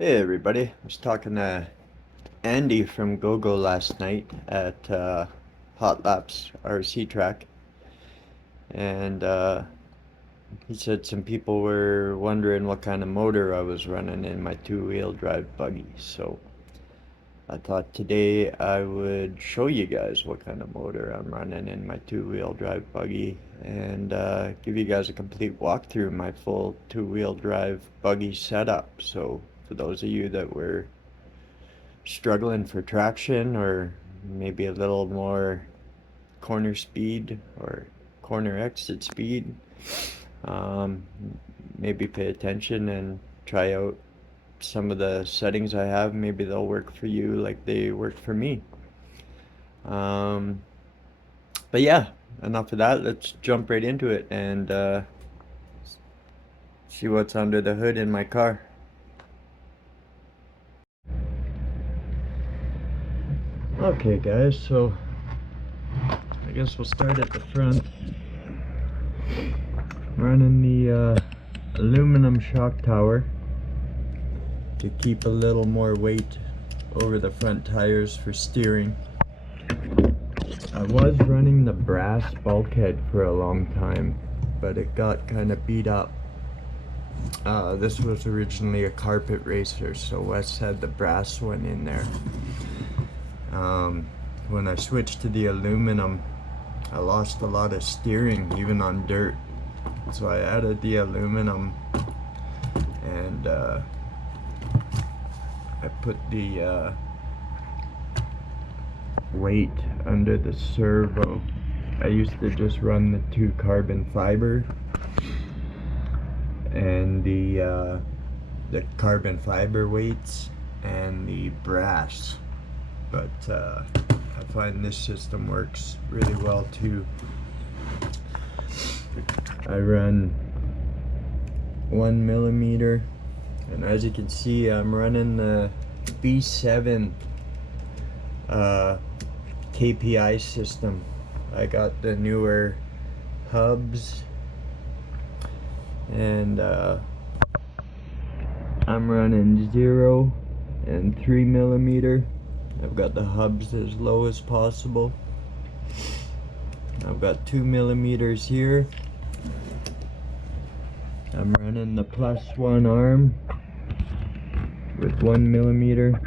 Hey everybody, I was talking to Andy from GoGo last night at Hot Laps RC track, and he said some people were wondering what kind of motor I was running in my two-wheel drive buggy, so I thought today I would show you guys what kind of motor I'm running in my two-wheel drive buggy and give you guys a complete walkthrough of my full two-wheel drive buggy setup. So for those of you that were struggling for traction or maybe a little more corner speed or corner exit speed, um, maybe pay attention and try out some of the settings I have. Maybe they'll work for you like they worked for me. Um, but yeah, enough of that. Let's jump right into it and see what's under the hood in my car. Okay guys, so I guess we'll start at the front. Running the aluminum shock tower to keep a little more weight over the front tires for steering. I was running the brass bulkhead for a long time, but it got kind of beat up. This was originally a carpet racer, so Wes had the brass one in there. When I switched to the aluminum, I lost a lot of steering even on dirt, so I added the aluminum and I put the weight under the servo. I used to just run the two carbon fiber and the carbon fiber weights and the brass, but I find this system works really well too. I run 1 millimeter, and as you can see, I'm running the B7 KPI system. I got the newer hubs, and I'm running 0 and 3 millimeter. I've got the hubs as low as possible. I've got 2 millimeters here. I'm running the +1 arm with 1 millimeter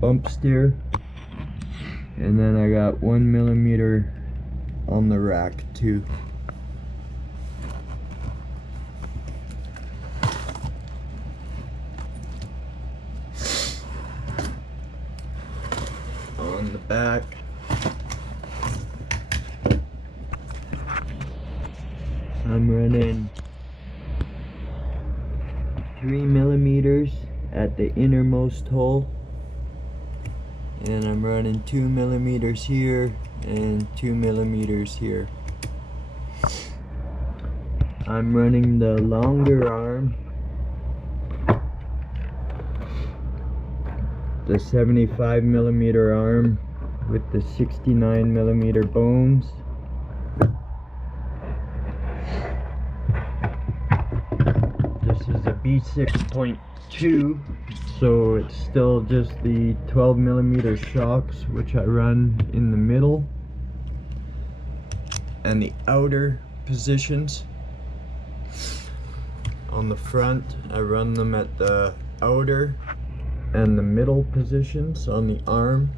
bump steer, and then I got 1 millimeter on the rack too. On the back, I'm running 3 millimeters at the innermost hole, and I'm running 2 millimeters here and 2 millimeters here. I'm running the longer arm, the 75 millimeter arm with the 69 millimeter bones. This is a B6.2, so it's still just the 12 millimeter shocks, which I run in the middle and the outer positions. On the front, I run them at the outer and the middle positions on the arm.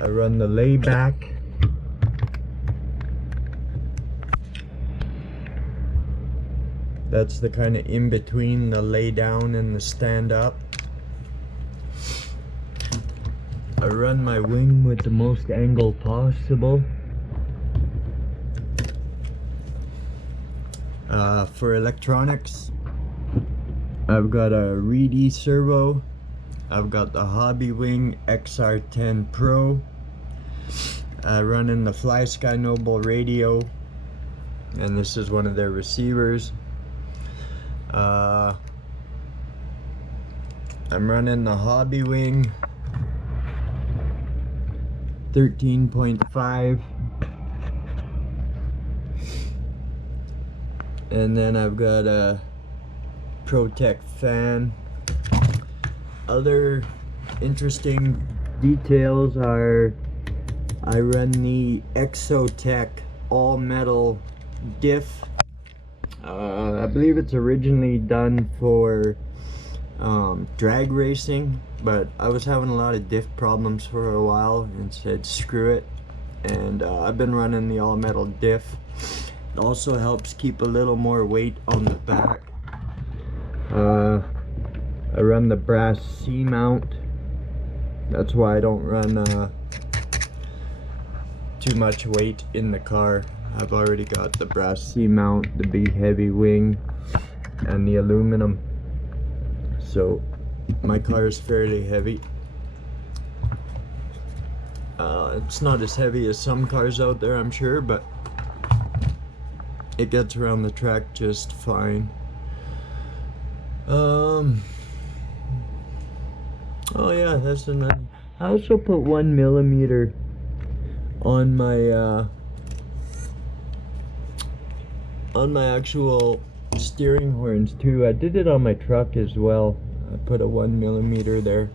I run the layback. That's the kind of in between the lay down and the stand up. I run my wing with the most angle possible. For electronics, I've got a Reedy servo. I've got the Hobby Wing XR10 Pro. I run in the Fly Sky Noble radio, and this is one of their receivers. I'm running the Hobby Wing 13.5 And then I've got a Protect fan. Other interesting details are I run the Exotech all metal diff. I believe it's originally done for drag racing, but I was having a lot of diff problems for a while and said screw it, and I've been running the all metal diff. It also helps keep a little more weight on the back. I run the brass C mount. That's why I don't run too much weight in the car. I've already got the brass C mount, the big heavy wing, and the aluminum. So my car is fairly heavy. It's not as heavy as some cars out there, I'm sure, but it gets around the track just fine. Oh yeah, that's another. I also put 1mm on my actual steering horns too. I did it on my truck as well. I put a 1mm there.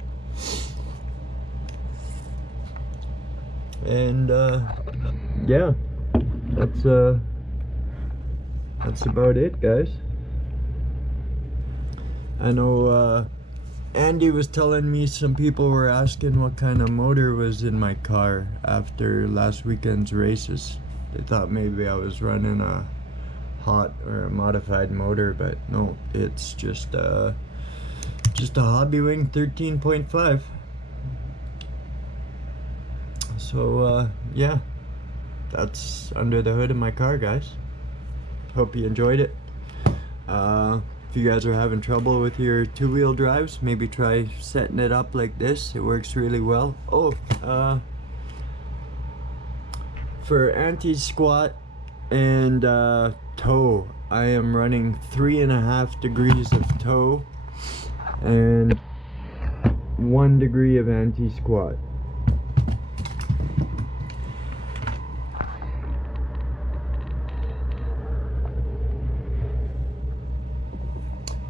And yeah, that's about it, guys. I know Andy was telling me some people were asking what kind of motor was in my car after last weekend's races. They thought maybe I was running a hot or a modified motor, but no, it's just a Hobbywing 13.5. So yeah, that's under the hood of my car, guys. Hope you enjoyed it. If you guys are having trouble with your two-wheel drives, maybe try setting it up like this. It works really well. For anti-squat and toe, I am running 3.5 degrees of toe and 1 degree of anti-squat.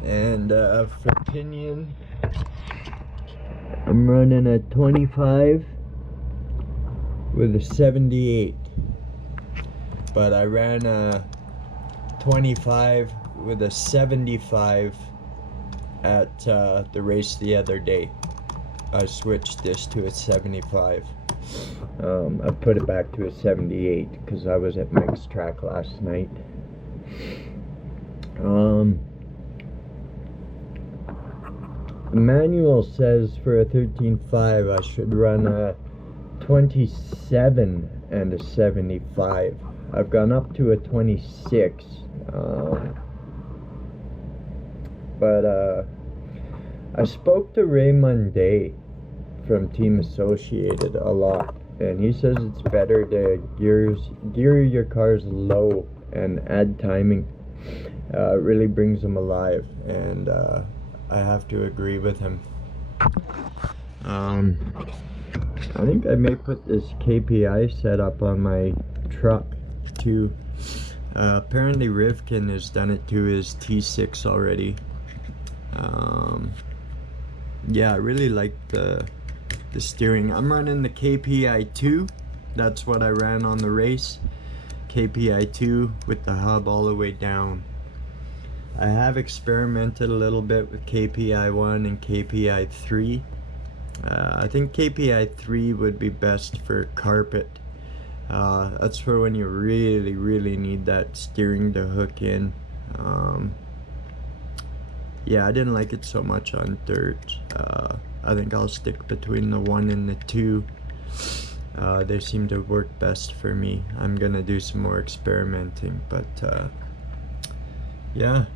And for pinion, I'm running a 25 with a 78, but I ran a 25 with a 75 at the race the other day. I switched this to a 75. I put it back to a 78 because I was at Mike's track last night. The manual says for a 13.5 I should run a 27 and a 75. I've gone up to a 26, but I spoke to Ray Monday from Team Associated a lot, and he says it's better to gear your cars low and add timing. It really brings them alive, and I have to agree with him. I think I may put this KPI setup on my truck too. Apparently Rivkin has done it to his T6 already. Yeah, I really like the steering. I'm running the KPI 2. That's what I ran on the race. KPI 2 with the hub all the way down. I have experimented a little bit with KPI 1 and KPI 3. I think KPI 3 would be best for carpet. That's for when you really need that steering to hook in. Yeah, I didn't like it so much on dirt. I think I'll stick between the 1 and the 2. They seem to work best for me. I'm gonna do some more experimenting, but yeah,